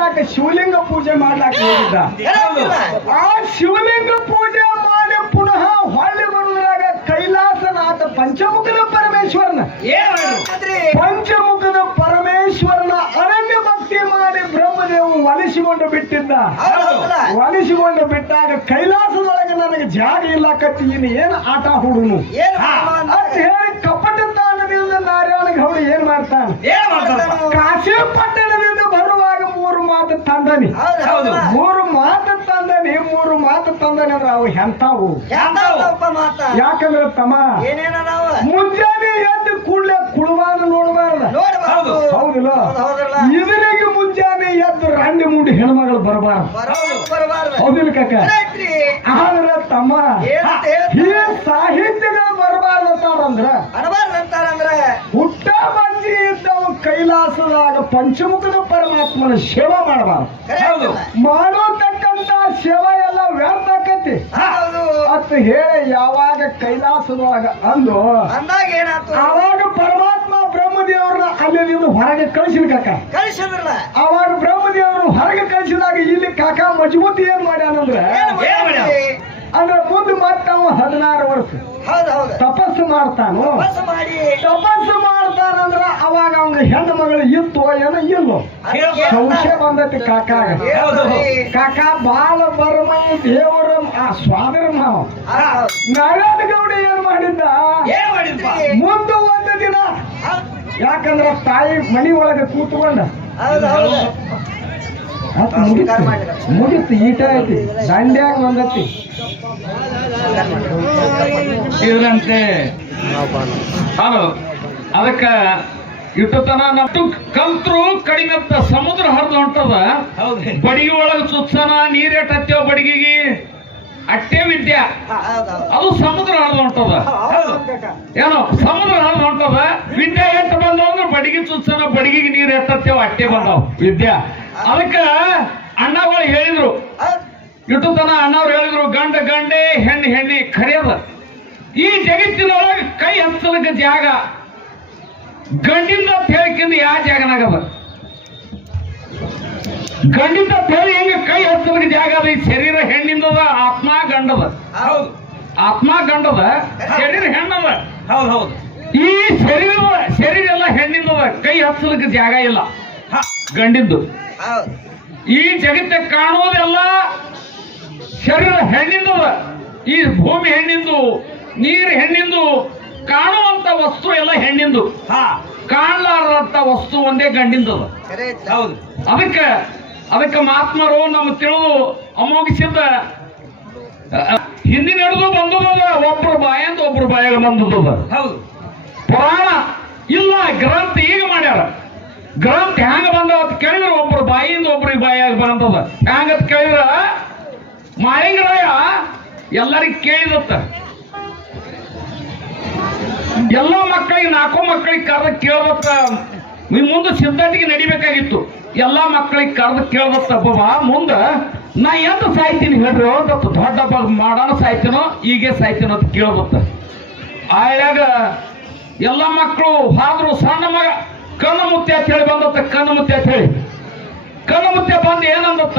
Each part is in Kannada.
ಮಾಡಾಕ ಶಿವಲಿಂಗ ಪೂಜೆ ಮಾಡ್ಲಾಕ ಹೋಗಿದ್ದ? ಆ ಶಿವಲಿಂಗ ಪೂಜೆ ಮಾಡಿ ಪುನಃ ಹೊಳ್ಳಿ ಬರುವುದ್ರಾಗ ಕೈಲಾಸನಾಥ ಪಂಚಮುಖದ ಪರಮೇಶ್ವರನ? ಪಂಚಮುಖದ ಪರಮೇಶ್ವರನ ಅರಣ್ಯ ಭಕ್ತಿ ಮಾಡಿ ಬ್ರಹ್ಮದೇವ್ ಒಲಿಸಿಕೊಂಡು ಬಿಟ್ಟಿದ್ದ? ಒಲಿಸಿಕೊಂಡು ಬಿಟ್ಟಾಗ ಕೈಲಾಸದೊಳಗೆ ನನಗೆ ಜಾಗ ಇಲ್ಲಕತ್ತಿ ಇನ್ನು ಏನು ಆಟ ಹುಡುನು ಅಂತ ಹೇಳಿ ಕಪಟ ನಾರಾಯಣ ಗೌಡ ಏನ್ ಮಾಡ್ತಾನೆ? ಕಾಶಿ ಬರುವಾಗ ಮಾತು ತಂದನಿ. ಮೂರು ಮಾತು ತಂದನಿ ಮೂರು ಮಾತು ತಂದನಿ ಅಂದ್ರೆ ಅವು ಎಂತಾವು? ಯಾಕಂದ್ರೆ ತಮ್ಮ ಏನೇನದಾವ? ಮುಂಜಾನೆ ಎದ್ದು ಕೂಡ್ಲೆ ಕುಳುವಾದ ನೋಡಬಾರ್ದ ನೋಡ್ಬಾರ್ದು. ಹೌದಿಲ್ಲ ಹೌದು, ಹೌದಲ್ಲ? ಇದರಿಗೆ ಮುಂಜಾನೆ ಎದ್ದು ರಂಡಿ ಮುಂಡಿ ಹೆಣ್ಮಗಳು ಬರಬಾರ್ದು ಬರೋದು, ಬರಬಾರ್ದು. ಹೌದಿಲ್ಲ ಕಕ್ಕ. ಆದ್ರೆ ತಮ್ಮ ಈ ಸಾಹಿತ್ಯಗಳು ಬರಬಾರ್ದು ಅಂತಾರಂದ್ರೆ ಹುಟ್ಟ ಮಂಜಿ ಇದ್ದವ ಕೈಲಾಸದಾಗ ಪಂಚಮುಖದ ಪರಮಾತ್ಮನ ಸೇವಾ ಮಾಡಬಾರ್ದು. ಮಾಡೋತಕ್ಕಂತ ಸೇವಾ ಎಲ್ಲ ವ್ಯರ್ಥ ಆಕತಿ. ಹೌದು. ಅಂತ ಹೇಳಿ ಯಾವಾಗ ಕೈಲಾಸದೊಳಗ ಅಂದು ಅಂದಾಗ ಏನಾಯ್ತು? ಅವಾಗ ಪರಮಾತ್ಮ ಬ್ರಹ್ಮದೇವ್ರನ್ನ ಅಲ್ಲಿಂದ ಹೊರಗೆ ಕಳಿಸಿದ ಕಾಕ. ಕಳಿಸಿದ್ರಲ್ಲ? ಅವಾಗ ಬ್ರಹ್ಮದೇವರು ಹೊರಗೆ ಕಳಿಸಿದಾಗ ಇಲ್ಲಿ ಕಾಕ ಮಜಬೂತಿ ಏನ್ ಮಾಡ್ಯಾನಂದ್ರ? ಅಂದ್ರೆ ಮುಂದೆ ಮತ್ತೆ ಅವ ಹದಿನಾರು ವರ್ಷ. ಹೌದು ಹೌದು. ತಪಸ್ಸು ಮಾಡ್ತಾನು. ಬಸ್ ಮಾಡಿ. ತಪಸ್ಸು ಮಾಡ್ತಾನಂದ್ರ ಅವಾಗ ಅವಂಗ ಹೆಣ್ಣು ಮಗಳು ಇತ್ತು ಏನೋ ಇಲ್ಲೋ. ಸಂಶಯ ಬಂದೈತಿ ಕಾಕಾಗ ಹೌದು. ಕಾಕ ಬಾಳ ಬರ್ಮ ದೇವರ ಆ ಸ್ವಾದರ ಮಾವ ಹೌದು. ನಾರಾಯಣ ಗೌಡ ಏನ್ ಮಾಡಿದ್ದ? ಮುಂದೆ ಒಂದು ದಿನ. ಯಾಕಂದ್ರ ತಾಯಿ ಮನಿ ಒಳಗೆ ಕೂತ್ಕೊಂಡ. ಹೌದು ಹೌದು. ಅದ್ ಮುಗಿತು. ಮುಗಿತು ಈಟ ಐತಿ. ದಂಡ್ಯಾಗ ಬಂದತಿ. ಇದ್ರಂತೆ ಹಲೋ ಅದಕ್ಕ ಇಟ್ಟತನ ನಟ್ಟು ಕಲ್ತ್ರು ಕಡಿಮೆ ಅಂತ ಸಮುದ್ರ ಹರಿದು ಹೊಂಟದ. ಬಡಿಗೆ ಒಳಗ ಸುತ್ಸನ ನೀರೇಟ್ ಹತ್ತೇವ ಬಡಿಗೆಗೆ ಅಟ್ಟೆ ವಿದ್ಯಾ. ಅದು ಸಮುದ್ರ ಹರಿದು ಹೊಂಟದ. ಹೌದು. ಏನೋ ಸಮುದ್ರ ಹರಿದು ಹೊಂಟದ. ವಿದ್ಯೆ ಎತ್ತ ಬಂದವ ಅಂದ್ರೆ ಬಡಿಗೆ ಸುತ್ಸನ ಬಡಿಗೆಗೆ ನೀರ್ ಎತ್ತತ್ತೇವ ಅಟ್ಟೆ ಬಂದವ. ವಿದ್ಯಾ. ಅದಕ್ಕ ಅಣ್ಣಗಳು ಹೇಳಿದ್ರು. ಇಟ್ಟು ತನ ಅಣ್ಣವ್ರು ಹೇಳಿದ್ರು ಗಂಡ ಗಂಡೆ ಹೆಣ್ಣು ಹೆಣ್ಣಿ ಕರೆಯದ. ಈ ಜಗತ್ತಿನೊಳಗೆ ಕೈ ಹಚ್ಚಲಕ್ಕ ಜಾಗ ಗಂಡಿಂದ ಹೇಳಿಕಿಂದ ಯಾವ ಜಾಗನಾಗದ ಗಂಡಿಂದ ತೇಳಿ ಹೆಂಗ ಕೈ ಹಚ್ಚಲಕ್ಕ ಜಾಗ ಅದ? ಈ ಶರೀರ ಹೆಣ್ಣಿಂದದ ಆತ್ಮ ಗಂಡದ. ಹೌದು. ಆತ್ಮ ಗಂಡದ ಶರೀರ ಹೆಣ್ಣದ. ಹೌದು ಹೌದು. ಈ ಶರೀರ ಶರೀರ ಎಲ್ಲ ಹೆಣ್ಣಿಂದದ ಕೈ ಹಚ್ಚಲಕ್ಕ ಜಾಗ ಇಲ್ಲ. ಗಂಡಿದ್ದು ಈ ಜಗತ್ತ ಕಾಣುವುದೆಲ್ಲ ಶರೀರ ಹೆಣ್ಣಿಂದು ಈ ಭೂಮಿ ಹೆಣ್ಣಿಂದು ನೀರು ಹೆಣ್ಣಿಂದು ಕಾಣುವಂತ ವಸ್ತು ಎಲ್ಲ ಹೆಣ್ಣಿಂದು. ಕಾಣಲಾರದಂತ ವಸ್ತು ಒಂದೇ ಗಂಡಿಂದು ಹೌದು. ಅದಕ್ಕೆ ಅದಕ್ಕೆ ಮಹಾತ್ಮರು ನಮ್ಮ ತಿಳಿದು ಅಮೋಗಿಸಿದ್ದ ಹಿಂದಿನ ಹಿಡಿದು ಬಂದದ ಒಬ್ರು ಬಾಯಿಂದ ಒಬ್ರು ಬಾಯಾಗ ಬಂದದ ಹೌದು. ಪುರಾಣ ಇಲ್ಲ ಗ್ರಂಥ ಈಗ ಮಾಡ್ಯಾರ. ಗ್ರಂಥ ಹ್ಯಾಂಗ ಬಂದ ಅಂತ ಕೇಳಿದ್ರೆ ಒಬ್ರು, ಬಾಯಿಂದ ಒಬ್ರಿಗೆ ಬಾಯಾಗ ಬಂದದ. ಹ್ಯಾಂಗಂತ ಕೇಳಿದ್ರ? ಮಾಯಂಗರಾಯ, ಎಲ್ಲರಿಗ ಕೇಳಿದತ್ತ. ಎಲ್ಲ ಮಕ್ಕಳಿಗೆ, ನಾಲ್ಕು ಮಕ್ಕಳಿಗೆ ಕರೆದ ಕೇಳ್ದತ್ತ. ನೀವ್ ಮುಂದೆ ಸಿದ್ಧಾಂತಿಗೆ ನಡಿಬೇಕಾಗಿತ್ತು. ಎಲ್ಲ ಮಕ್ಕಳಿಗೆ ಕರೆದ ಕೇಳ್ದತ್ತ. ಬಾಬಾ, ಮುಂದ ನಾ ಎಂತ ಸಾಯ್ತೀನಿ ಹೇಳ್ರಿ? ಅಂತ ದೊಡ್ಡ ಹಬ್ಬ ಮಾಡೋಣ ಸಾಯ್ತೀನೋ, ಈಗೇ ಸಾಯ್ತೀನೋ ಅಂತ ಕೇಳ್ದತ್ತ. ಆಯಾಗ ಎಲ್ಲ ಮಕ್ಕಳು ಹಾದ್ರು ಸಣ್ಣ ಮಗ ಮುತ್ತೆ ಅಂತ ಹೇಳಿ ಬಂದತ್ತ ಕಣ್ಣು ಮುತ್ತೆ ಅಂತ ಹೇಳಿ. ಕಣ್ಣು ಮುತ್ತೆ ಬಂದು ಏನಂದತ್ತ?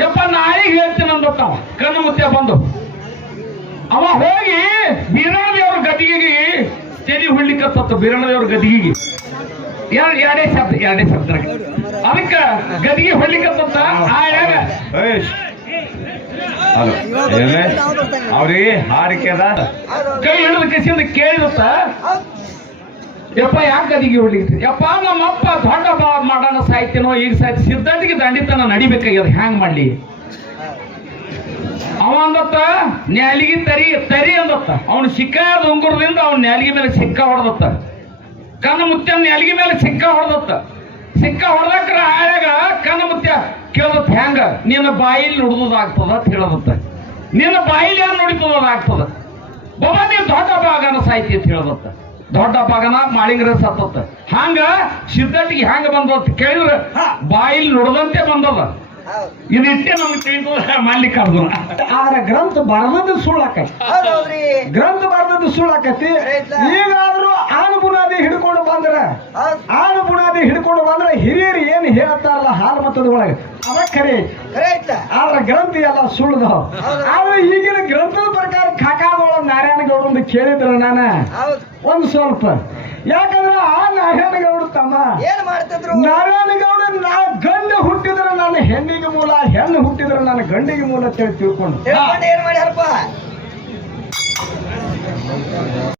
ಯಪ್ಪ ನಾಯಿಗೆ ಹೇಳ್ತೀನಿ ಅಂದತ್ತ. ಕಣ್ಣು ಮುತ್ತೆ ಬಂದು. ಅವ ಹೋಗಿ ಬೀರಣ್ಣದೇವ್ರ ಗದಿಗೆಗೆ ತೆರಿ ಹುಡ್ಲಿಕ್ಕತ್ತ ಬೀರಣ್ಣದೇವ್ರ ಗದಿಗೆಗೆ ಎರಡು ಎರಡೇ ಶಬ್ದ ಎರಡೇ ಶಬ್ದ ಅದಕ್ಕ ಗದಿಗೆ ಹೊಡ್ಲಿಕ್ಕತ್ತ ಆಯಾಗ ಅವ್ರಿಗೆ ಹಾರಿಕೆ ಅದ. ಕೈ ಹಿಡಿದ ಕಸಿಯಿಂದ ಕೇಳಿದತ್ತ? ಯಪ್ಪ, ಯಾಕೆ ಗದಿಗೆ ಹೊಡ್ಲಿಕ್ಕೆ ಯಪ್ಪ, ನಮ್ಮಪ್ಪ ದೊಡ್ಡ ಬಾ ಮಾಡೋಣ ಸಾಯ್ತೇನೋ, ಈಗ ಸಾಹಿತ್ಯ ಸಿದ್ಧಾಂತಿಗೆ ದಂಡಿತನ ನಡಿಬೇಕಾಗ್ಯದ, ಹ್ಯಾಂಗ್ ಮಾಡ್ಲಿ? ಅವ ಅಂದತ್ತ, ನ್ಯಾಲಿಗೆ ತರಿ ತರಿ ಅಂದತ್ತ. ಅವನು ಸಿಕ್ಕಾದ ಉಂಗುರದಿಂದ ಅವ್ನ ನ್ಯಾಲಿಗೆ ಮೇಲೆ ಸಿಕ್ಕ ಹೊಡೆದತ್ತ. ಕಣ್ಣ ಮುತ್ಯ ನ್ಯಾಲಿಗೆ ಮೇಲೆ ಸಿಕ್ಕ ಹೊಡೆದತ್ತ. ಸಿಕ್ಕ ಹೊಡೆದಕ್ರ ಆಯಾಗ ಕಣ್ಣ ಮುತ್ಯ ಕೇಳದತ್ತ, ಹ್ಯಾಂಗ? ನಿನ್ನ ಬಾಯಿಲಿ ನುಡಿದಾಗ್ತದ ಅಂತ ಹೇಳದತ್ತ. ನಿನ್ನ ಬಾಯಿಲಿ ಯಾರು ನುಡಿತದ ಆಗ್ತದ ಬಾಬಾ ನೀವು ದೊಡ್ಡ ಬಾಗನ ಸಾಹಿತ್ಯ ಅಂತ ಹೇಳದತ್ತ. ದೊಡ್ಡ ಭಾಗನ ಮಾಳಿಂಗರ ಸತ್ತತ್ತ. ಹಂಗ ಸಿದ್ಧಟಿಗೆ ಹ್ಯಾಂಗ ಬಂದದ ಕೇಳಿದ್ರ? ಬಾಯಿಲಿ ನುಡದಂತೆ ಬಂದದ. ಇದಿಟ್ಟೆ ನಮ್ಗೆ ತಿಳಿದು ಮಲ್ಲಿಕಾರ್ಜುನ. ಆದ್ರೆ ಗ್ರಂಥ ಬರದದ್ದು ಸುಳ್ಳಾಕತಿ ಗ್ರಂಥ ಬರದದ್ದು ಸುಳ್ಳಾಕತಿ. ಈಗಾದ್ರೂ ಆನು ಬುನಾದಿ ಹಿಡ್ಕೊಂಡು ಬಂದ್ರ? ಆನು ಬುನಾದಿ ಹಿಡ್ಕೊಂಡು ಬಂದ್ರ ಹಿರಿಯರು ಏನು ಹೇಳ್ತಾರಲ್ಲ ಹಾಲು ಮತದ ಒಳಗೆ? ಅದ ಖರೆ. ಆದ್ರ ಗ್ರಂಥ ಎಲ್ಲ ಹೌದು. ಆದ್ರೆ ಈಗಿನ ಗ್ರಂಥದ ಪ್ರಕಾರ ಕಾಕಾಗೋಳ ನಾರಾಯಣ ಗೌಡ್ರಂದು ಕೇಳಿದ್ರ ನಾನು? ಒಂದ್ ಸ್ವಲ್ಪ. ಯಾಕಂದ್ರೆ ಆ ನಾರಾಯಣಗೌಡ ತಮ್ಮ ಏನ್ ಮಾಡ್ತಿದ್ರು? ನಾರಾಯಣಗೌಡ ನಾ ಗಂಡು ಹುಟ್ಟಿದ್ರೆ ನನ್ನ ಹೆಣ್ಣಿಗೆ ಮೂಲ ಹೆಣ್ಣು ಹುಟ್ಟಿದ್ರೆ ನನ್ನ ಗಂಡಿಗೆ ಮೂಲ ಅಂತ ಹೇಳಿ ತಿಳ್ಕೊಂಡು. ಏನು ಮಾಡ್ಯಾರಪ್ಪ